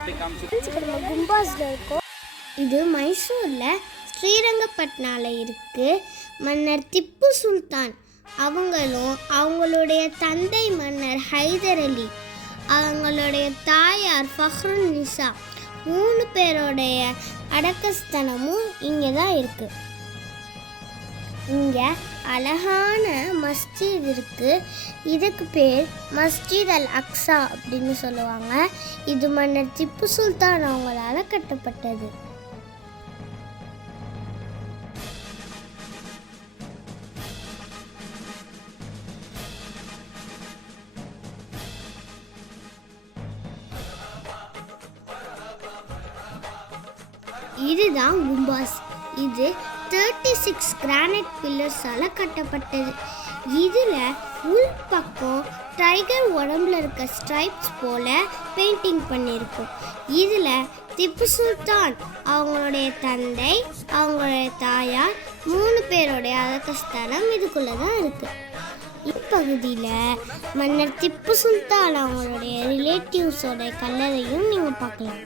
கும்பாஸ்ல இருக்கும். இது மைசூரில் ஸ்ரீரங்கப்பட்னாவில் இருக்குது. மன்னர் திப்பு சுல்தான் அவங்களும் அவங்களுடைய தந்தை மன்னர் ஹைதர் அலி, அவங்களுடைய தாயார் ஃபஹ்ருன்னிசா 3 பேருடைய அடக்கஸ்தலமும் இங்கே தான் இருக்குது. இங்கே அழகான மஸ்ஜித் இருக்குது. இதுக்கு பேர் மஸ்ஜித் அல் அக்ஸா அப்படின்னு சொல்லுவாங்க. இது மன்னர் திப்பு சுல்தான் அவங்களால கட்டப்பட்டது. இதுதான் கும்பாஸ். இது 36 கிரானைட் பில்லர்ஸால் கட்டப்பட்டது. இதில் உள் பக்கம் டைகர் உடம்புல இருக்க ஸ்ட்ரைப்ஸ் போல பெயிண்டிங் பண்ணியிருக்கும். இதில் திப்பு சுல்தான் அவங்களுடைய தந்தை, அவங்களுடைய தாயார் 3 பேருடைய அடக்கஸ்தலம் இதுக்குள்ளே தான் இருக்குது. இப்பகுதியில் மன்னர் திப்பு சுல்தான் அவங்களுடைய ரிலேட்டிவ்ஸோட கல்லறையும் நீங்கள் பார்க்கலாம்.